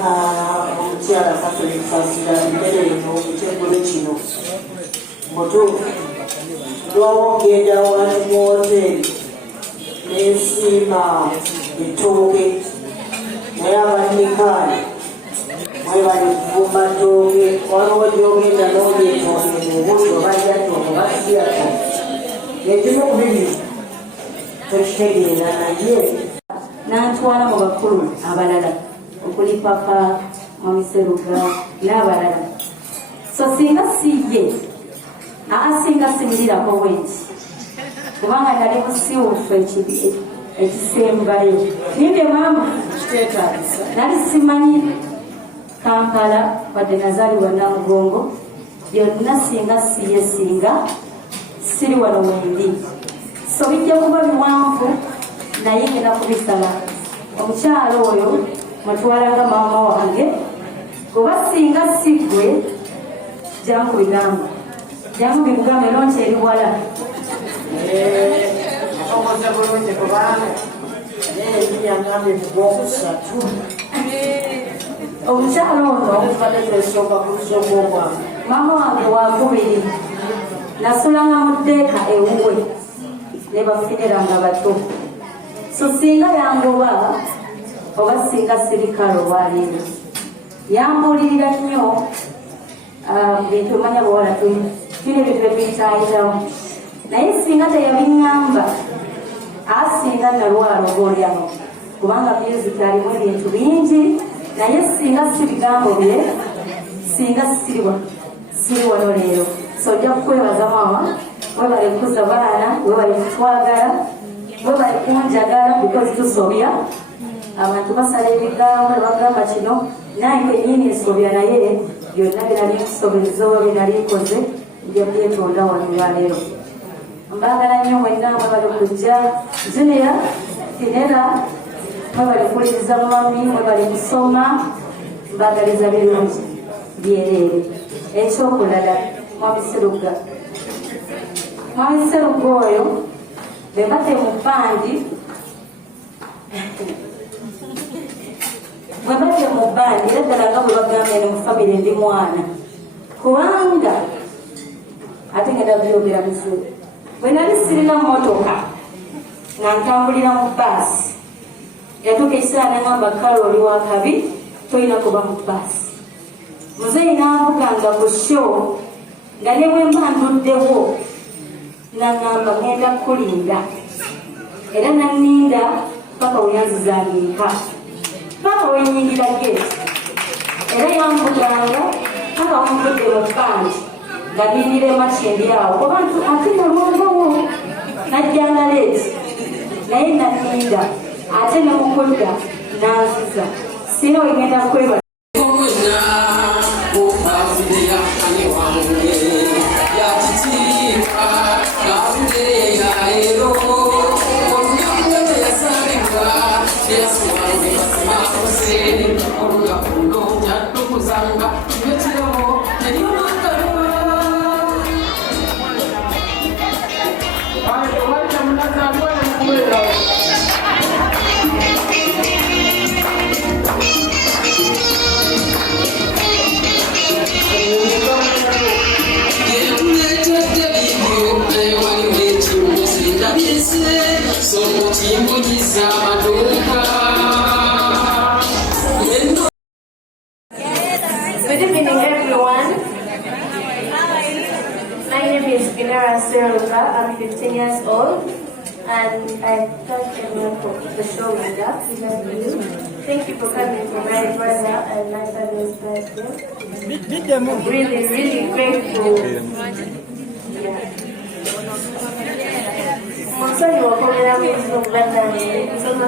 omukyala Catherine Fasira emmere eno ekyegulo kino mutuufu lwawogenda wantu mu woteeri n'ensiima ettooke naye abannikaali mwebali kuvumba ttooke waliwo gyogenda n'olyettooke mubuliro bajjatooke basiyatooke ekimu ku bibiri tokitegeera naye n'antwala mu bakulu abalala okuli papa Mwamiseruga n'abalala so singa siye singa simirirako bwenti kubanga nali musiwufu ekisembayo ninde mama nali simanyi Kampala wadde nazaalibwa Namugongo byonna singa siye singa siri wano wendi so bijja kuba biwanvu naye ngenda kubisala omukyalo oyo mutwalanga maama wange kuba singa sigwe jangu bikugambe nonti eri wala okoze bulungi kubanga ebiyangambe mugokusatu omukyalo ono okubadde twesooka kulusooka obwange maama wange wakubiri nasulanga mu ddeeka ewuwe ne bafineranga bato so singa yangoba oba singa sirikale olwaleero yambulirira nnyo bintu omanya bwewala tulina ebintu byetuyitaayitamu naye singa teyabiŋŋamba asinga nalwala obaolyamu kubanga music alimu ebintu bingi naye singa sibigambo bye singa siri wano leero so ojja kukwebaza maama webale kukuza baana webale kutwagala webale kunjagala because tusobya abantu basala ebigambo nebagamba kino nange nyini nsobya naye byonna binali nkusobeza oba binali nkoze nja byetonda wano lwaleero mbagala nnyo mwenna mwebale kujja Junior Finera mwebale kuwuliriza mwami mwebale kusoma mbagaliza birungi byereere ekyokulala Mwamiseruga oyo bembate mu bandi bwebate mu bandi era ddala nga bwe bagambye ne mu famire ndi mwana kubanga ate ngenda byogera muze bwe nali sirina mmotoka nga ntambulira mu baasi yatuuka ekiseera nagamba kale oli wakabi tolina kuba mu baasi muzeeyi n'avuganga ku show nga ne bwe mba nduddewo nagamba ngenda kukulinda era nanninda paka weyanzizangiika paka wenyingira geti era yambuganga paka wamvudde mu bandi nga bindira emakyendi awo obantu ate nalwangawo najjanga leeti naye nanninda ate nemukudda nanziza sina wegenda kweba Good evening, everyone. My name is Finera Seruga. I'm 15 years old, and I thank everyone for the show with us. Thank you for coming to my brother and my father's birthday. Really, really grateful. Musoni wakomera mwezi mubandani nsoma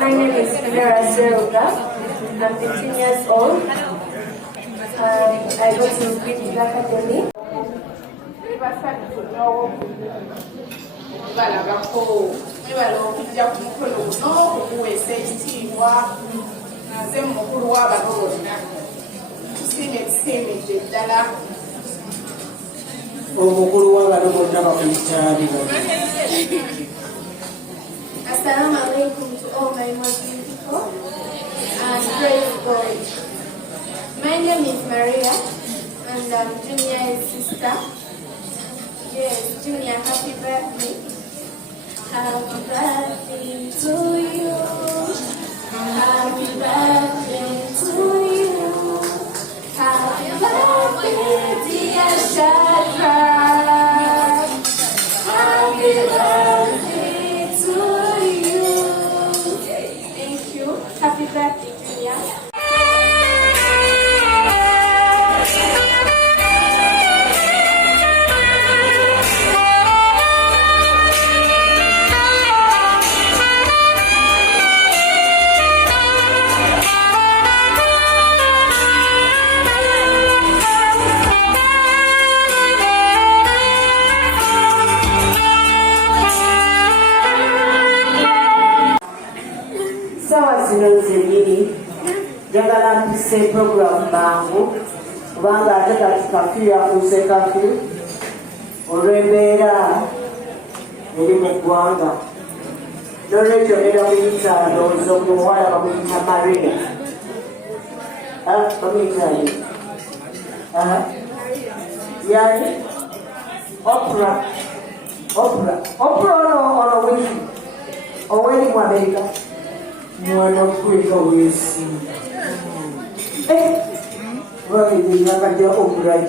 my name is Finera Seruga. I'm 15 years old. I go to British Academy. nze mukulu w'abalowolina tusiime ekiseemedde ddala omukulu w'abantu bonna bakulikyalira. Assalamu alaikum to all my Muslim people and praise God. My name is Maria and I'm Junior's sister. Yes, Junior, happy birthday. Happy birthday to you. Happy birthday to you. Happy birthday, dear Shadrach. Happy birthday to you. Thank you. Happy birthday, Junior. Sawa zino zibiri njagala mpise program bangu kubanga ate kati kafiyu yafuuse kafiyu olw'embeera eri mu ggwanga nolwekyo nera muyita ndowooza omuwala bamuyita Maria bamuyitayo yani Oprah ono wiki oweri mu Amerika mwana kweka wesi. Wabidi nakajja Oprah